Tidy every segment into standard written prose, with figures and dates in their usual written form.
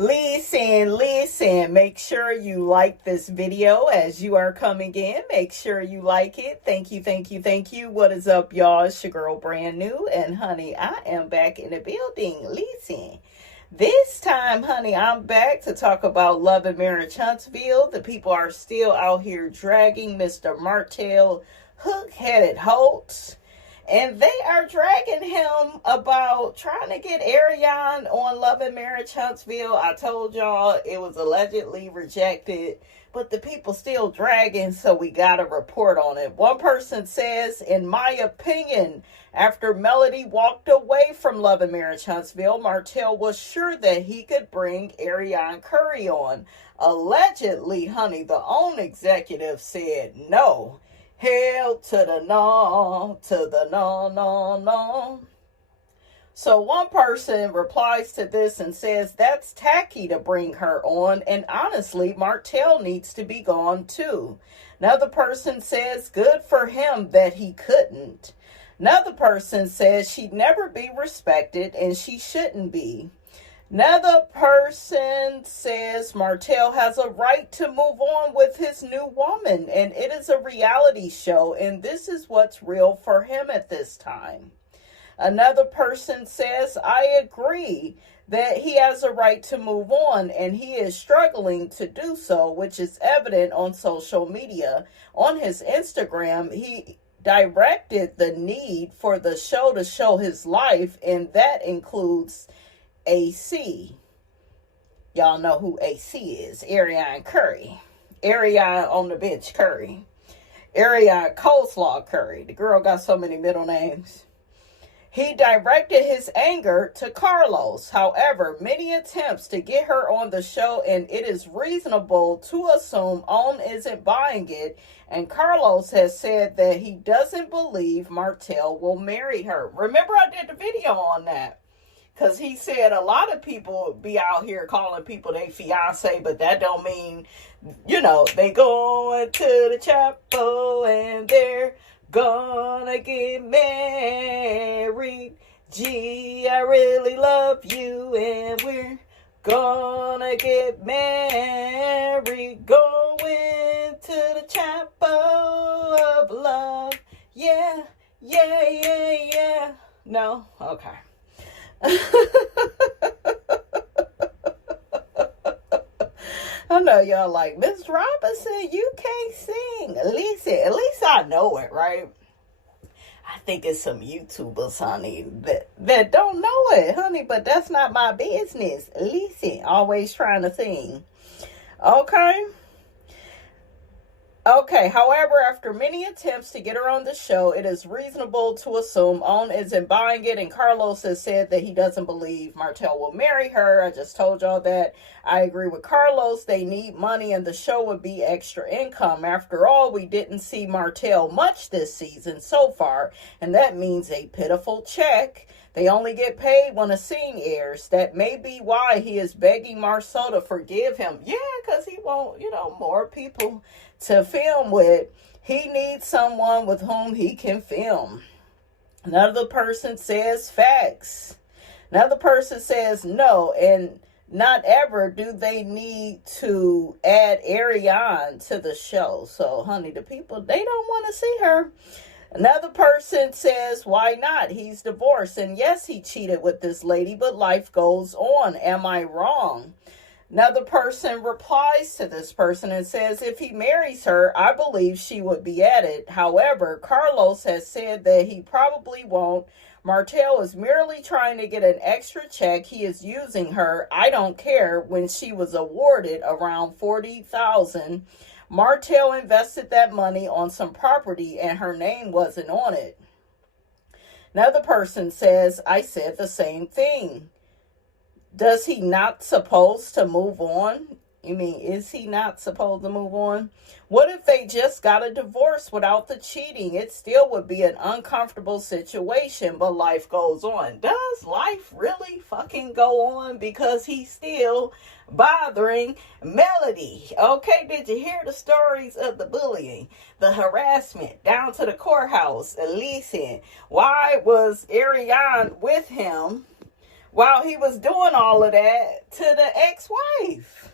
Listen, make sure you like this video as you are coming in. Make sure you like it. Thank you. What is up, y'all? It's your girl, Brand New. And honey, I am back in the building. Listen, this time, honey, I'm back to talk about Love and Marriage Huntsville. The people are still out here dragging Mr. Martell, hook-headed Holtz. And they are dragging him about trying to get Arion on Love and Marriage Huntsville. I told y'all it was allegedly rejected, but the people still dragging, so we got a report on it. One person says, in my opinion, after Melody walked away from Love and Marriage Huntsville, Martell was sure that he could bring Arion Curry on. Allegedly, honey, the own executive said no. Hell to the no, no. So one person replies to this and says that's tacky to bring her on, and honestly, Martell needs to be gone too. Another person says good for him that he couldn't. Another person says she'd never be respected and she shouldn't be. Another person says Martell has a right to move on with his new woman, and it is a reality show, and this is what's real for him at this time. Another person says, I agree that he has a right to move on, and he is struggling to do so, which is evident on social media. On his Instagram, he directed the need for the show to show his life, and that includes AC. Y'all know who AC is. Arion Curry. Arion on the bench Curry. Arion Coleslaw Curry. The girl got so many middle names. He directed his anger to Carlos. However, many attempts to get her on the show, and it is reasonable to assume OWN isn't buying it, and Carlos has said that he doesn't believe Martell will marry her. Remember, I did the video on that. Because he said a lot of people be out here calling people their fiance, but that don't mean, they going to the chapel and they're gonna get married. Gee, I really love you and we're gonna get married. Going to the chapel of love. Yeah. No? Okay. I know y'all like, Miss Robinson, you can't sing. At least I know it, right? I think it's some YouTubers, honey, that don't know it, honey, but that's not my business. Listen, always trying to sing. Okay, however, after many attempts to get her on the show, it is reasonable to assume OWN isn't buying it, and Carlos has said that he doesn't believe Martell will marry her. I just told y'all that. I agree with Carlos. They need money, and the show would be extra income. After all, we didn't see Martell much this season so far, and that means a pitiful check. They only get paid when a scene airs. That may be why he is begging Marceau to forgive him. Yeah, because he wants, more people to film with. He needs someone with whom he can film. Another person says facts. Another person says no, and not ever do they need to add Arion to the show. So, honey, the people, they don't want to see her. Another person says, why not? He's divorced. And yes, he cheated with this lady, but life goes on. Am I wrong? Another person replies to this person and says, if he marries her, I believe she would be at it. However, Carlos has said that he probably won't. Martell is merely trying to get an extra check. He is using her. I don't care. When she was awarded around $40,000, Martell invested that money on some property and her name wasn't on it. Another person says, I said the same thing. Does he not supposed to move on? Is he not supposed to move on? What if they just got a divorce without the cheating? It still would be an uncomfortable situation, but life goes on. Does life really fucking go on? Because he's still bothering Melody. Okay, did you hear the stories of the bullying, the harassment, down to the courthouse? Listen, why was Arion with him while he was doing all of that to the ex-wife.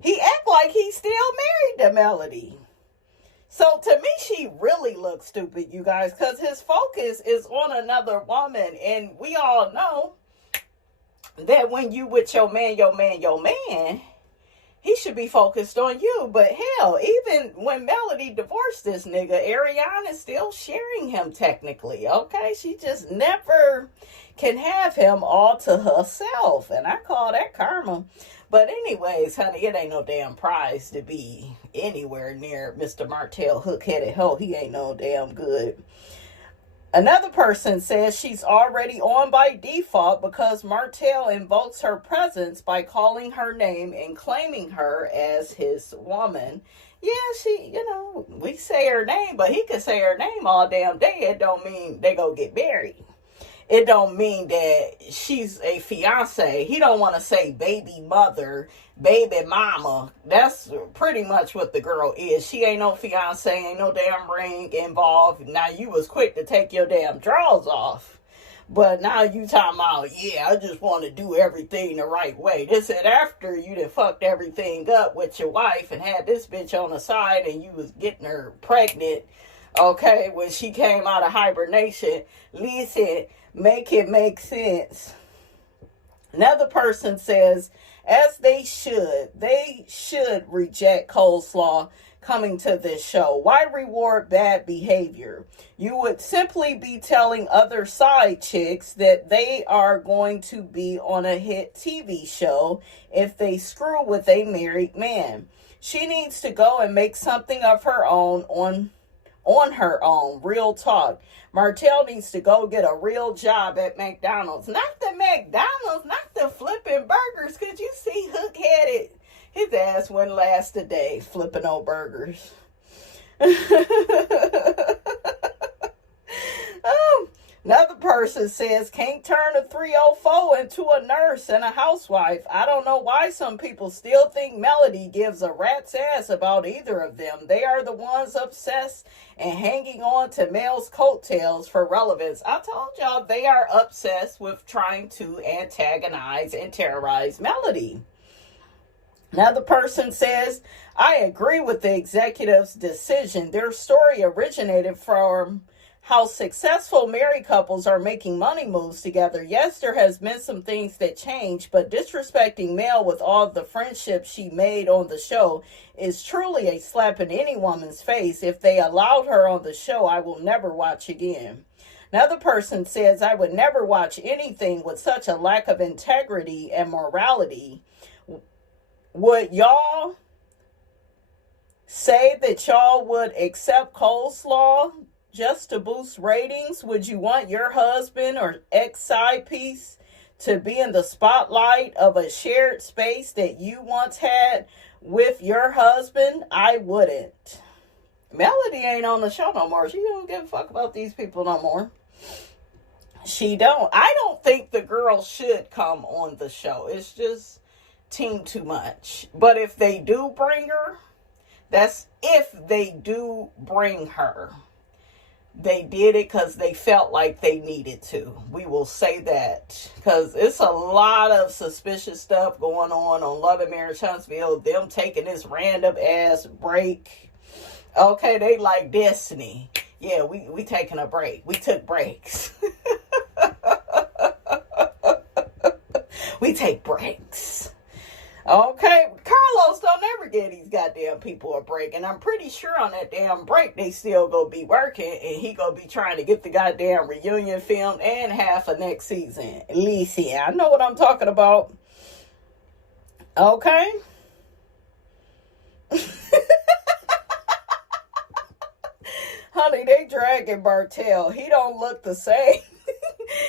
He act like he's still married to Melody. So to me, she really looks stupid, you guys, because his focus is on another woman. And we all know that when you with your man, he should be focused on you. But hell, even when Melody divorced this nigga, Arionne is still sharing him technically, okay? She just never can have him all to herself. And I call that karma. But anyways, honey, it ain't no damn prize to be anywhere near Mr. Martell, hook-headed hoe. He ain't no damn good. Another person says she's already on by default because Martell invokes her presence by calling her name and claiming her as his woman. Yeah, she, we say her name, but he could say her name all damn day. It don't mean they go get married. It don't mean that she's a fiance. He don't want to say baby mother, baby mama. That's pretty much what the girl is. She ain't no fiance, ain't no damn ring involved. Now, you was quick to take your damn drawers off. But now you talking about, yeah, I just want to do everything the right way. This and after you done fucked everything up with your wife and had this bitch on the side and you was getting her pregnant, okay, when she came out of hibernation. Listen, make it make sense. Another person says, as they should reject coleslaw coming to this show. Why reward bad behavior? You would simply be telling other side chicks that they are going to be on a hit TV show if they screw with a married man. She needs to go and make something of her own on her own. Real talk. Martell needs to go get a real job at McDonald's. Not the McDonald's, not the flipping burgers. Could you see hook-headed? His ass wouldn't last a day flipping old burgers. Another person says, can't turn a 304 into a nurse and a housewife. I don't know why some people still think Melody gives a rat's ass about either of them. They are the ones obsessed and hanging on to male's coattails for relevance. I told y'all they are obsessed with trying to antagonize and terrorize Melody. Another person says, I agree with the executive's decision. Their story originated from how successful married couples are making money moves together. Yes, there has been some things that changed, but disrespecting Mel with all the friendships she made on the show is truly a slap in any woman's face. If they allowed her on the show, I will never watch again. Another person says, I would never watch anything with such a lack of integrity and morality. Would y'all say that y'all would accept coleslaw just to boost ratings? Would you want your husband or ex-side piece to be in the spotlight of a shared space that you once had with your husband? I wouldn't. Melody ain't on the show no more. She don't give a fuck about these people no more. She don't. I don't think the girl should come on the show. It's just team too much. But if they do bring her, that's if they do bring her. They did it because they felt like they needed to. We will say that. Because it's a lot of suspicious stuff going on Love and Marriage Huntsville. Them taking this random ass break. Okay, they like Destiny. Yeah, we taking a break. We took breaks. We take breaks. Okay, Carlos don't ever get these goddamn people a break. And I'm pretty sure on that damn break, they still gonna be working. And he gonna be trying to get the goddamn reunion filmed and half of next season. Listen, I know what I'm talking about. Okay? Honey, they dragging Martell. He don't look the same.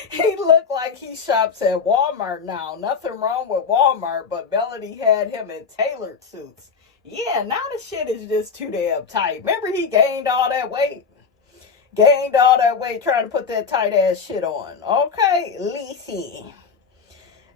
He looked like he shops at Walmart now. Nothing wrong with Walmart, but Melody had him in tailored suits. Yeah, now the shit is just too damn tight. Remember he gained all that weight? Gained all that weight trying to put that tight ass shit on. Okay, listen.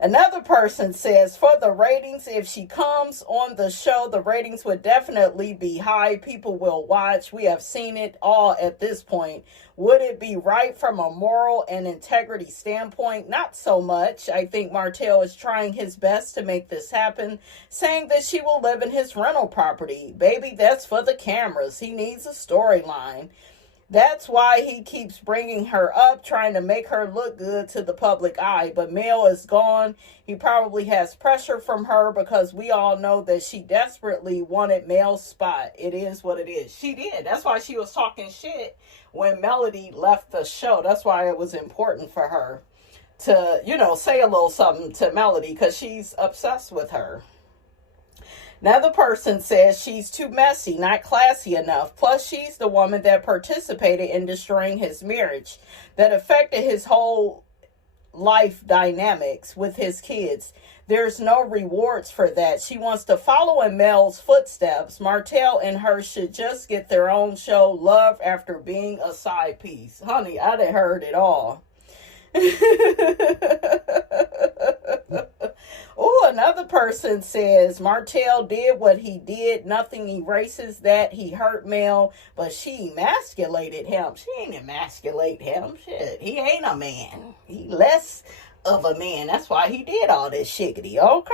Another person says, for the ratings, if she comes on the show, the ratings would definitely be high. People will watch. We have seen it all at this point. Would it be right from a moral and integrity standpoint? Not so much. I think Martell is trying his best to make this happen, saying that she will live in his rental property. Baby, that's for the cameras. He needs a storyline. That's why he keeps bringing her up, trying to make her look good to the public eye. But Mel is gone. He probably has pressure from her because we all know that she desperately wanted Mel's spot. It is what it is. She did. That's why she was talking shit when Melody left the show. That's why it was important for her to, say a little something to Melody because she's obsessed with her. Another person says she's too messy, not classy enough. Plus, she's the woman that participated in destroying his marriage, that affected his whole life dynamics with his kids. There's no rewards for that. She wants to follow in Mel's footsteps. Martell and her should just get their own show, Love After Being a Side Piece. Honey, I done heard it all. Oh, another person says Martell did what he did. Nothing erases that. He hurt Mel, but she emasculated him. She ain't emasculate him. Shit, he ain't a man. He less of a man. That's why he did all this shiggity, okay?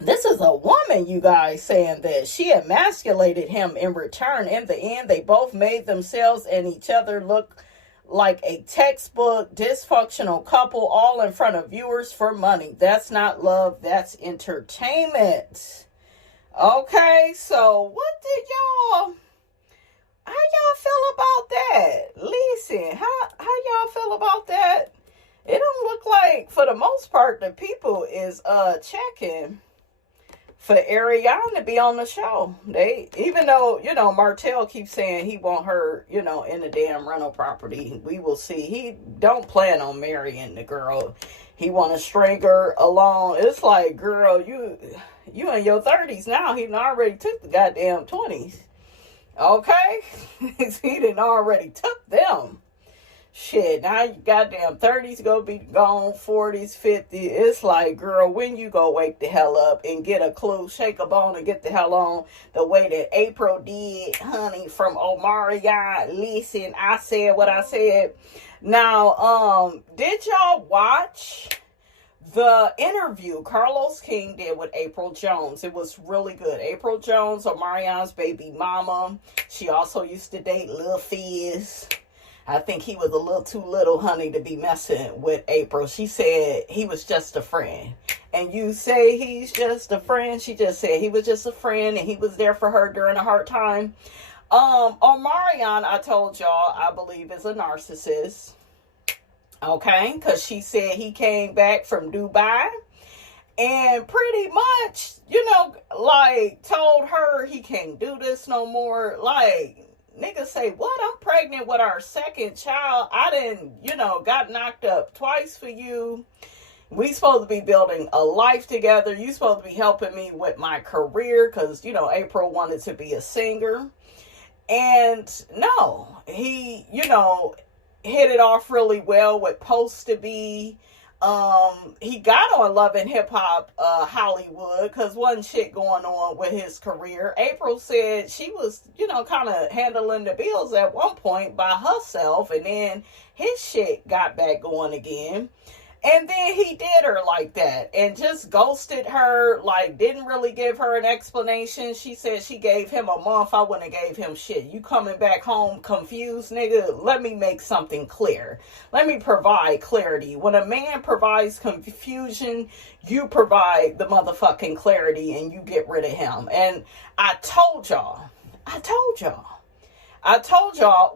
This is a woman, you guys, saying that she emasculated him in return. In the end, they both made themselves and each other look like a textbook dysfunctional couple, all in front of viewers for money. That's not love, that's entertainment. Okay, so how y'all feel about that? Listen, how y'all feel about that? It don't look like, for the most part, the people is checking for Arion to be on the show. Even though, Martell keeps saying he want her, in the damn rental property. We will see. He don't plan on marrying the girl. He want to string her along. It's like, girl, you in your 30s now. He done already took the goddamn 20s. Okay? He done already took them. Shit, now you goddamn 30s gonna be gone, 40s, 50s. It's like, girl, when you go wake the hell up and get a clue, shake a bone and get the hell on the way that April did, honey, from Omarion. Listen, I said what I said. Now, did y'all watch the interview Carlos King did with April Jones? It was really good. April Jones, Omarion's baby mama. She also used to date Lil Fizz. I think he was a little too little, honey, to be messing with April. She said he was just a friend. And you say he's just a friend. She just said he was just a friend and he was there for her during a hard time. Omarion, I told y'all, I believe is a narcissist. Okay? Because she said he came back from Dubai and pretty much, told her he can't do this no more. Niggas say, what? I'm pregnant with our second child. I didn't, got knocked up twice for you. We supposed to be building a life together. You supposed to be helping me with my career because, April wanted to be a singer. And no, he, hit it off really well with Post to Be. He got on Love and Hip Hop Hollywood because wasn't shit going on with his career. April said she was, kind of handling the bills at one point by herself, and then his shit got back going again. And then he did her like that and just ghosted her, didn't really give her an explanation. She said she gave him a month. I wouldn't have gave him shit. You coming back home confused, nigga? Let me make something clear. Let me provide clarity. When a man provides confusion, you provide the motherfucking clarity and you get rid of him. And I told y'all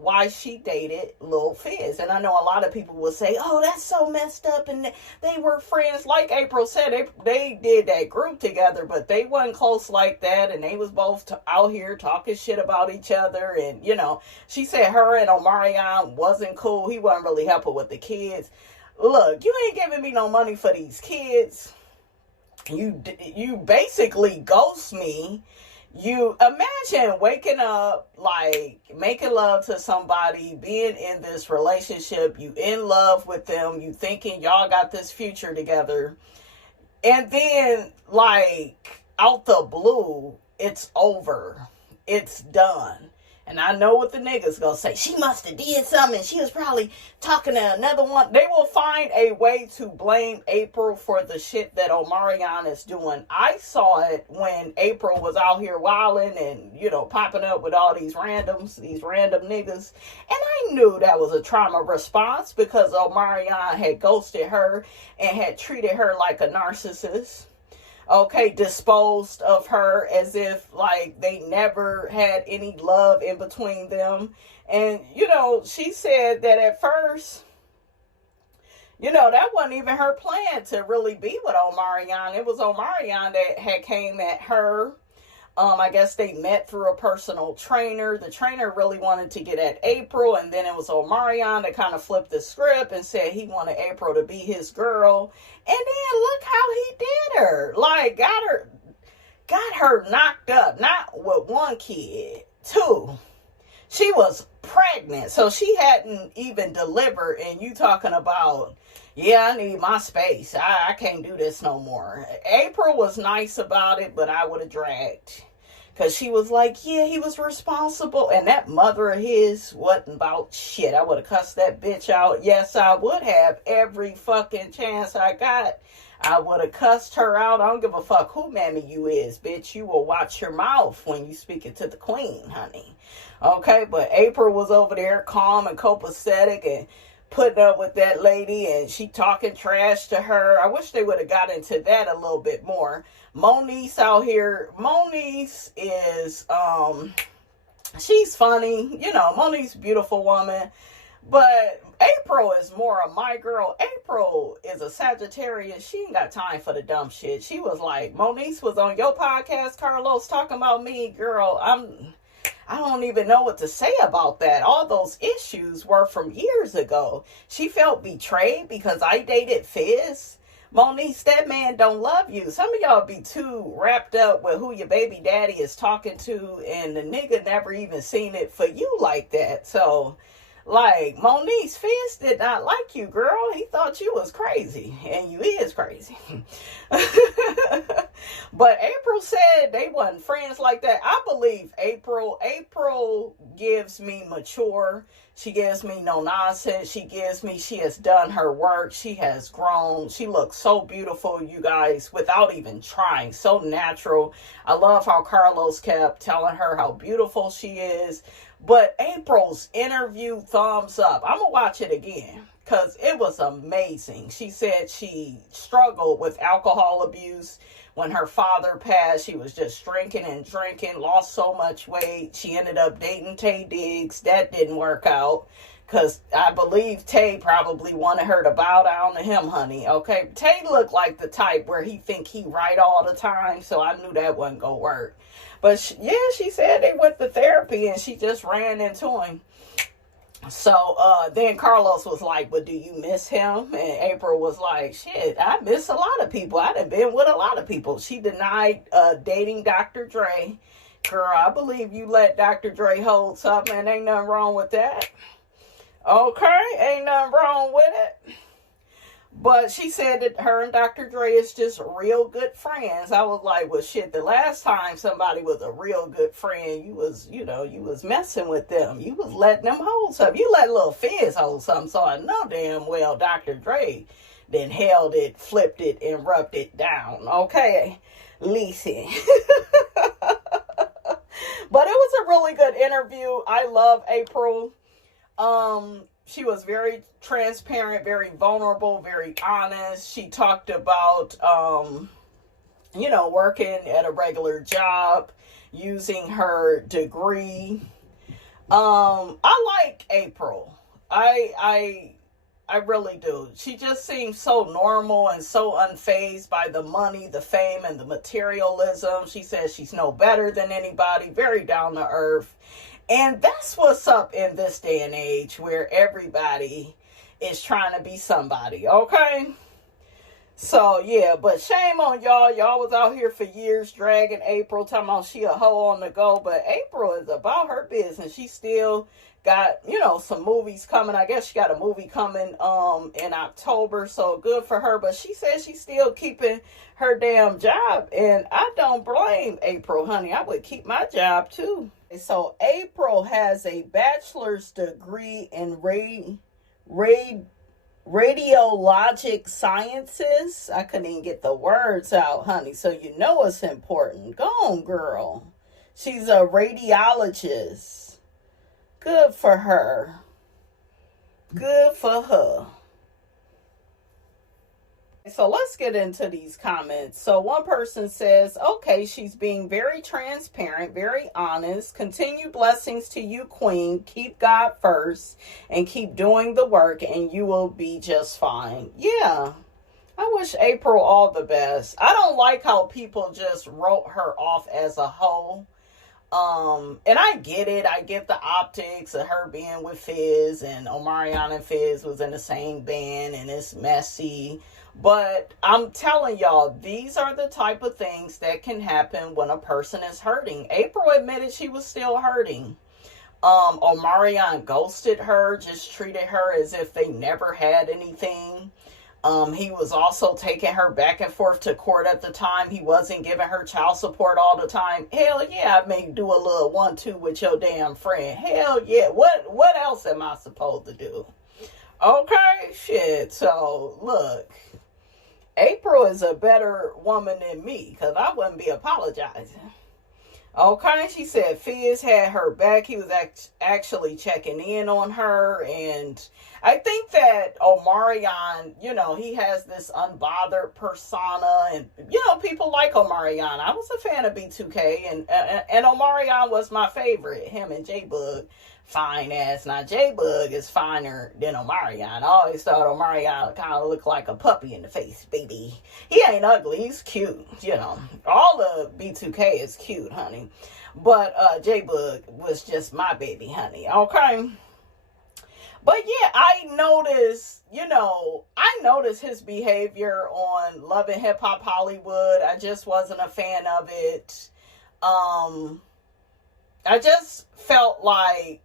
why she dated Lil Fizz. And I know a lot of people will say, oh, that's so messed up. And they were friends. Like April said, they did that group together, but they wasn't close like that. And they was both out here talking shit about each other. And, she said her and Omarion wasn't cool. He wasn't really helping with the kids. Look, you ain't giving me no money for these kids. You basically ghost me. You imagine waking up, like, making love to somebody, being in this relationship, you in love with them, you thinking y'all got this future together, and then, like, out the blue, it's over. It's done. And I know what the niggas gonna say. She must have did something. She was probably talking to another one. They will find a way to blame April for the shit that Omarion is doing. I saw it when April was out here wilding and, you know, popping up with all these randoms, these random niggas. And I knew that was a trauma response because Omarion had ghosted her and had treated her like a narcissist. Okay, disposed of her as if, like, they never had any love in between them. And, you know, she said that at first, you know, that wasn't even her plan to really be with Omarion. It was Omarion that had came at her. I guess they met through a personal trainer. The trainer really wanted to get at April, and then it was Omarion that kind of flipped the script and said he wanted April to be his girl. And then look how he did her. Like, got her knocked up. Not with one kid, two. She was pregnant, so she hadn't even delivered, and you talking about, yeah, I need my space. I can't do this no more. April was nice about it, but I would have dragged. Because she was like, yeah, he was responsible. And that mother of his wasn't about shit. I would have cussed that bitch out. Yes, I would have. Every fucking chance I got, I would have cussed her out. I don't give a fuck who mammy you is, bitch. You will watch your mouth when you speaking to the queen, honey. Okay, but April was over there calm and copacetic and putting up with that lady, and she talking trash to her. I wish they would have got into that a little bit more. Moniece out here, Moniece is, she's funny, you know, Moniece, beautiful woman, but April is more of my girl. April is a Sagittarius. She ain't got time for the dumb shit. She was like, Moniece was on your podcast, Carlos, talking about me, girl. I don't even know what to say about that. All those issues were from years ago. She felt betrayed because I dated Fizz. Moniece, that man don't love you. Some of y'all be too wrapped up with who your baby daddy is talking to, and the nigga never even seen it for you like that. So, like, Moniece, Fizz did not like you, girl. He thought you was crazy, and you is crazy. But April said they wasn't friends like that. I believe April. April gives me mature. She gives me no nonsense. She gives me, she has done her work. She has grown. She looks so beautiful, you guys, without even trying. So natural. I love how Carlos kept telling her how beautiful she is. But April's interview, thumbs up. I'm going to watch it again because it was amazing. She said she struggled with alcohol abuse. When her father passed, she was just drinking and drinking, lost so much weight. She ended up dating Tay Diggs. That didn't work out because I believe Tay probably wanted her to bow down to him, honey. Okay, Tay looked like the type where he think he right all the time, so I knew that wasn't going to work. But she said they went to therapy and she just ran into him. So then Carlos was like, but do you miss him? And April was like, shit, I miss a lot of people. I done been with a lot of people. She denied dating Dr. Dre. Girl, I believe you let Dr. Dre hold something, and ain't nothing wrong with that. Okay, ain't nothing wrong with it. But she said that her and Dr. Dre is just real good friends. I was like, well, shit, the last time somebody was a real good friend, you was messing with them. You was letting them hold something. You let little Fizz hold something, so I know damn well Dr. Dre then held it, flipped it, and rubbed it down. Okay, listen. But it was a really good interview. I love April. She was very transparent, very vulnerable, very honest. She talked about, working at a regular job, using her degree. I like April. I really do. She just seems so normal and so unfazed by the money, the fame, and the materialism. She says she's no better than anybody, very down to earth. And that's what's up in this day and age where everybody is trying to be somebody, okay? So yeah, but shame on y'all. Y'all was out here for years dragging April, talking about she a hoe on the go. But April is about her business. She still got, some movies coming. I guess she got a movie coming in October. So good for her. But she says she's still keeping her damn job. And I don't blame April, honey. I would keep my job too. So April has a bachelor's degree in radiologic sciences. I couldn't even get the words out, honey. So you know it's important. Go on, girl. She's a radiologist. Good for her. Good for her. So let's get into these comments. So one person says, okay, she's being very transparent, very honest. Continue blessings to you, queen. Keep God first and keep doing the work and you will be just fine. Yeah. I wish April all the best. I don't like how people just wrote her off as a hoe. And I get it. I get the optics of her being with Fizz, and Omarion and Fizz was in the same band and it's messy. But I'm telling y'all, these are the type of things that can happen when a person is hurting. April admitted she was still hurting. Omarion ghosted her, just treated her as if they never had anything. He was also taking her back and forth to court at the time. He wasn't giving her child support all the time. Hell yeah, I may do a little 1-2 with your damn friend. Hell yeah. What else am I supposed to do? Okay, shit. So, look. April is a better woman than me, because I wouldn't be apologizing. Okay, she said Fizz had her back. He was actually checking in on her. And I think that Omarion, he has this unbothered persona. And, people like Omarion. I was a fan of B2K. And Omarion was my favorite. Him and J-Bug. Fine ass. Now, J-Bug is finer than Omarion. I always thought Omarion kind of looked like a puppy in the face, baby. He ain't ugly. He's cute, All the B2K is cute, honey. But J-Bug was just my baby, honey. Okay? But yeah, I noticed his behavior on Love and Hip Hop Hollywood. I just wasn't a fan of it. I just felt like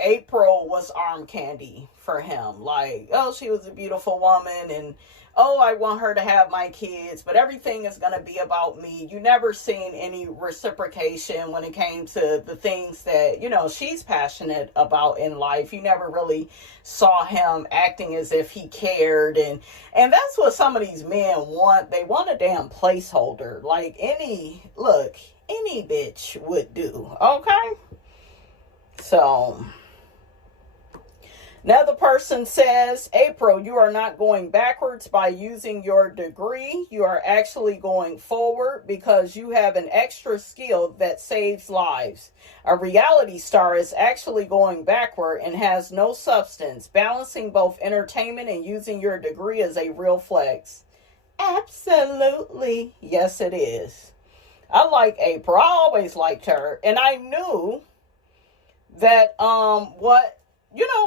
April was arm candy for him. Like, oh, she was a beautiful woman and, oh, I want her to have my kids, but everything is going to be about me. You never seen any reciprocation when it came to the things that, she's passionate about in life. You never really saw him acting as if he cared. And that's what some of these men want. They want a damn placeholder. Like any bitch would do. Okay? So, another person says, April, you are not going backwards by using your degree. You are actually going forward because you have an extra skill that saves lives. A reality star is actually going backward and has no substance. Balancing both entertainment and using your degree is a real flex. Absolutely. Yes, it is. I like April. I always liked her. And I knew that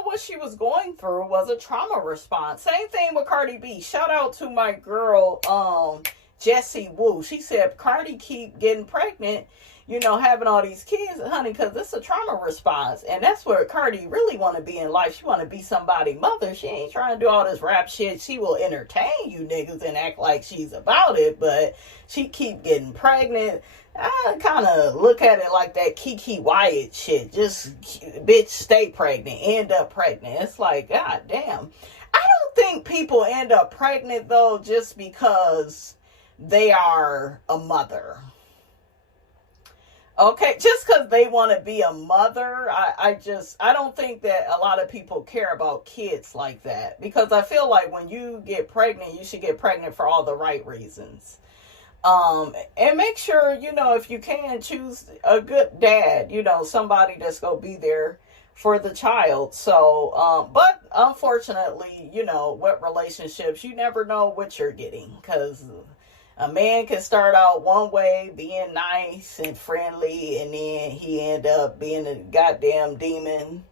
what she was going through was a trauma response. Same thing with Cardi B. Shout out to my girl, Jessie Woo. She said Cardi keep getting pregnant, having all these kids, honey, because it's a trauma response. And that's where Cardi really want to be in life. She want to be somebody's mother. She ain't trying to do all this rap shit. She will entertain you niggas and act like she's about it, but she keep getting pregnant. I kind of look at it like that Kiki Wyatt shit. Just, bitch, stay pregnant. End up pregnant. It's like, god damn. I don't think people end up pregnant, though, just because they are a mother. Okay, just because they want to be a mother, I don't think that a lot of people care about kids like that. Because I feel like when you get pregnant, you should get pregnant for all the right reasons. And make sure, if you can, choose a good dad, somebody that's going to be there for the child. So, but unfortunately, with relationships, you never know what you're getting, because a man can start out one way, being nice and friendly, and then he end up being a goddamn demon.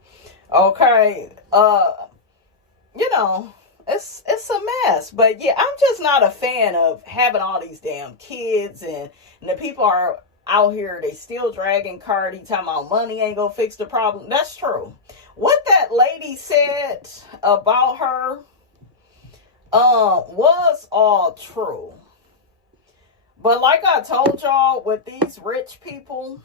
Okay. it's a mess. But yeah, I'm just not a fan of having all these damn kids, and the people are out here, they still dragging Cardi, talking about money ain't gonna fix the problem. That's true. What that lady said about her was all true. But like I told y'all, with these rich people,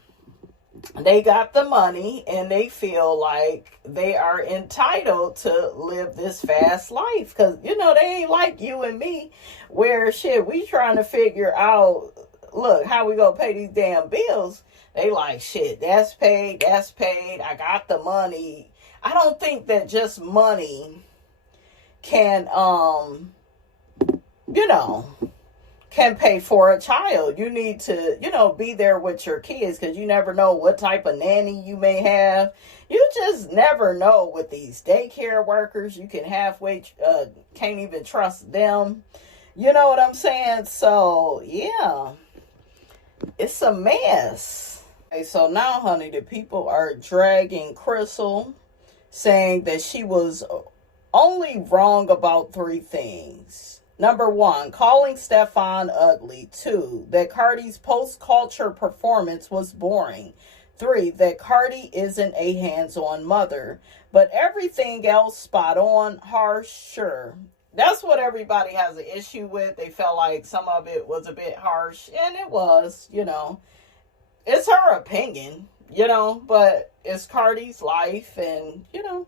they got the money and they feel like they are entitled to live this fast life. Because, you know, they ain't like you and me where, shit, we trying to figure out, look, how we gonna pay these damn bills. They like, shit, that's paid, I got the money. I don't think that just money can, you know, can pay for a child. You need to, you know, be there with your kids, because you never know what type of nanny you may have. You just never know with these daycare workers. You can halfway, can't even trust them. You know what I'm saying? So, yeah, it's a mess. Okay, so now, honey, the people are dragging Crystal, saying that she was only wrong about 3 things. Number 1, calling Stefan ugly. 2, that Cardi's post-culture performance was boring. 3, that Cardi isn't a hands-on mother. But everything else spot on, harsh, sure. That's what everybody has an issue with. They felt like some of it was a bit harsh, and it was, you know. It's her opinion, you know, but it's Cardi's life, and, you know,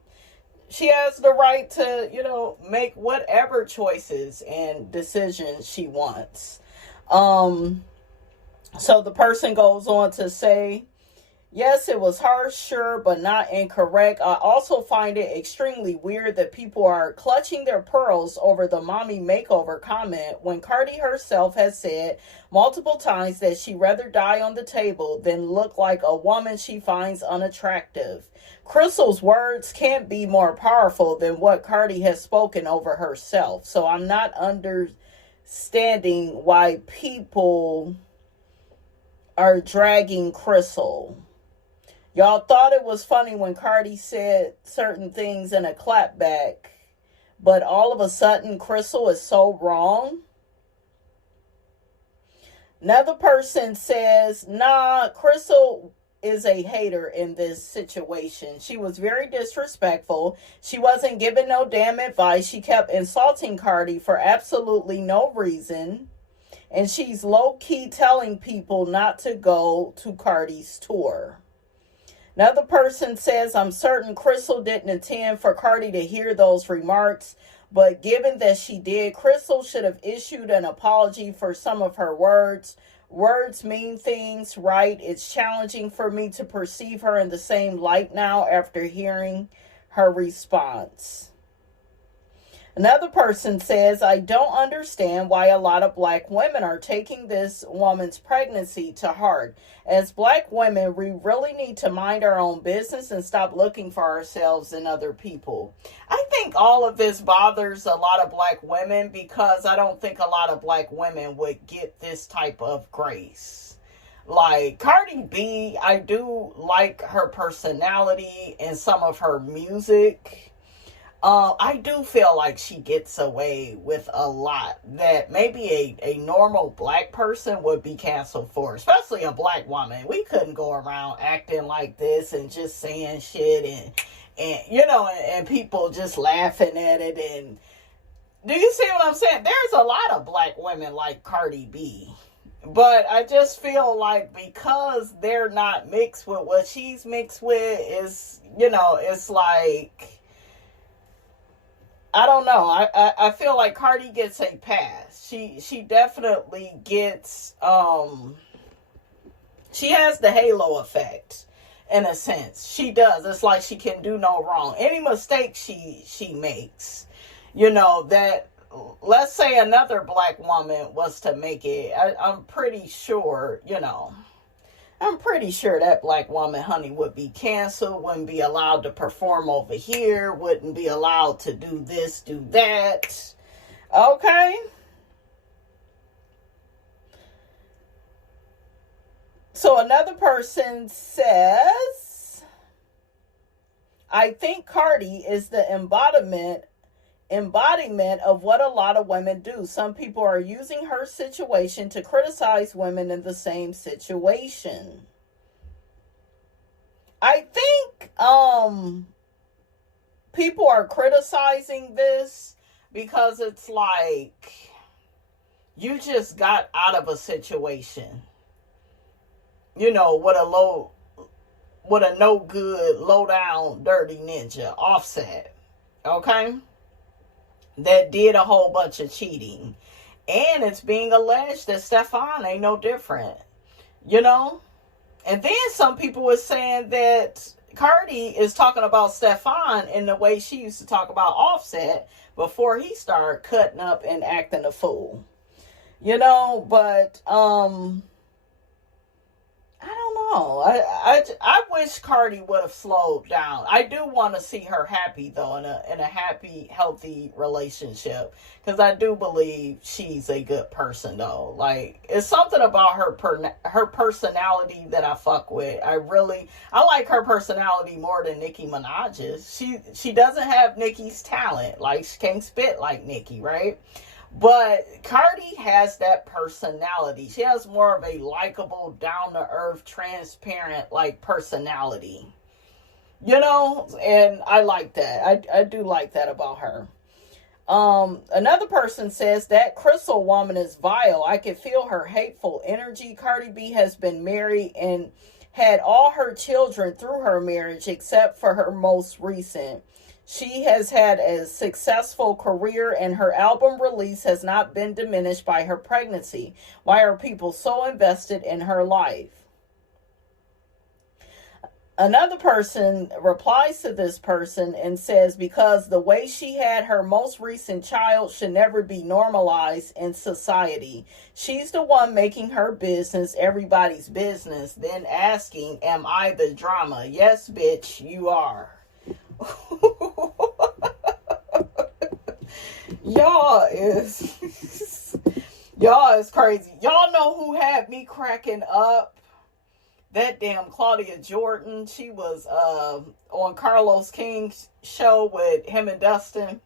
she has the right to, you know, make whatever choices and decisions she wants. So the person goes on to say, yes, it was harsh, sure, but not incorrect. I also find it extremely weird that people are clutching their pearls over the mommy makeover comment when Cardi herself has said multiple times that she'd rather die on the table than look like a woman she finds unattractive. Crystal's words can't be more powerful than what Cardi has spoken over herself. So I'm not understanding why people are dragging Crystal. Y'all thought it was funny when Cardi said certain things in a clapback, but all of a sudden Crystal is so wrong. Another person says, nah, Crystal is a hater in this situation. She was very disrespectful. She wasn't giving no damn advice. She kept insulting Cardi for absolutely no reason. And she's low-key telling people not to go to Cardi's tour. Another person says, I'm certain Crystal didn't intend for Cardi to hear those remarks, but given that she did, Crystal should have issued an apology for some of her words. Words mean things, right? It's challenging for me to perceive her in the same light now after hearing her response. Another person says, I don't understand why a lot of black women are taking this woman's pregnancy to heart. As black women, we really need to mind our own business and stop looking for ourselves in other people. I think all of this bothers a lot of black women because I don't think a lot of black women would get this type of grace. Like Cardi B, I do like her personality and some of her music. I do feel like she gets away with a lot that maybe a normal black person would be canceled for, especially a black woman. We couldn't go around acting like this and just saying shit and you know, and people just laughing at it. And do you see what I'm saying? There's a lot of black women like Cardi B. But I just feel like because they're not mixed with what she's mixed with, is, you know, it's like, I don't know. I feel like Cardi gets a pass. She definitely gets, she has the halo effect in a sense. She does. It's like she can do no wrong. Any mistake she makes, you know, that, let's say another black woman was to make it, I'm pretty sure, you know, I'm pretty sure that black woman, honey, would be canceled, wouldn't be allowed to perform over here, wouldn't be allowed to do this, do that. Okay? So another person says, I think Cardi is the embodiment embodiment of what a lot of women do. Some people are using her situation to criticize women in the same situation. I think people are criticizing this because it's like you just got out of a situation, you know, with a no good, low down, dirty ninja, Offset, okay, that did a whole bunch of cheating, and it's being alleged that Stefan ain't no different, you know. And then some people were saying that Cardi is talking about Stefan in the way she used to talk about Offset before he started cutting up and acting a fool. You know, but I don't know. I wish Cardi would have slowed down. I do want to see her happy though, in a happy, healthy relationship, because I do believe she's a good person though. Like, it's something about her personality that I fuck with. I like her personality more than Nicki Minaj's. She doesn't have Nicki's talent. Like, she can't spit like Nicki, right? But Cardi has that personality. She has more of a likable, down-to-earth, transparent, like, personality. You know? And I like that. I do like that about her. Another person says that Crystal woman is vile. I can feel her hateful energy. Cardi B has been married and had all her children through her marriage except for her most recent. She has had a successful career and her album release has not been diminished by her pregnancy. Why are people so invested in her life? Another person replies to this person and says, because the way she had her most recent child should never be normalized in society. She's the one making her business everybody's business, then asking, am I the drama? Yes, bitch, you are. Y'all is crazy. Y'all know who had me cracking up? That damn Claudia Jordan. She was on Carlos King's show with him and Dustin.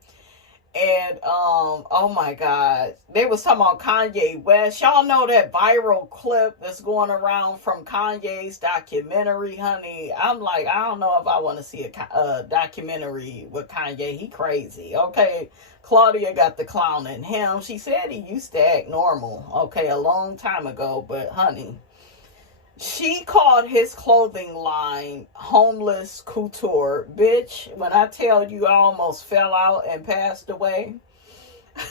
And oh my God, they was talking about Kanye West. Y'all know that viral clip that's going around from Kanye's documentary, honey. I'm like, I don't know if I want to see a documentary with Kanye. He crazy, okay? Claudia got the clown in him. She said he used to act normal, okay, a long time ago. But honey, she called his clothing line Homeless Couture. Bitch, when I tell you I almost fell out and passed away. I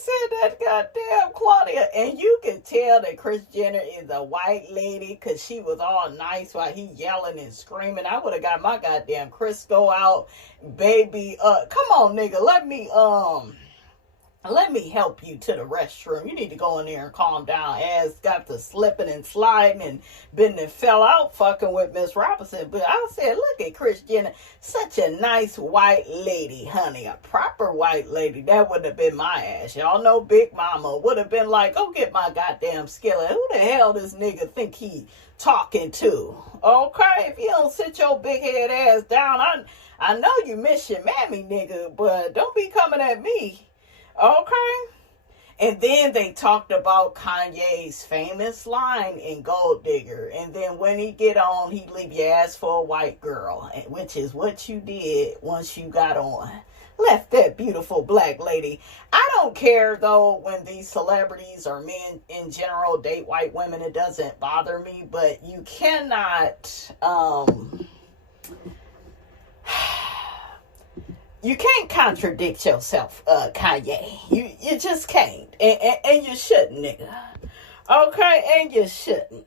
said that goddamn Claudia. And you could tell that Kris Jenner is a white lady because she was all nice while he yelling and screaming. I would have got my goddamn Crisco out. Baby, come on, nigga. Let me help you to the restroom. You need to go in there and calm down. Ass got to slipping and sliding and been and fell out fucking with Miss Robinson. But I said, look at Kris Jenner. Such a nice white lady, honey. A proper white lady. That would have been my ass. Y'all know Big Mama would have been like, go get my goddamn skillet. Who the hell this nigga think he talking to? Okay, if you don't sit your big head ass down, I know you miss your mammy, nigga, but don't be coming at me. Okay. And then they talked about Kanye's famous line in Gold Digger. And then when he get on, he leave your ass for a white girl, which is what you did once you got on. Left that beautiful black lady. I don't care, though, when these celebrities or men in general date white women. It doesn't bother me. But you cannot... You can't contradict yourself, Kanye. You just can't. And you shouldn't, nigga. Okay? And you shouldn't.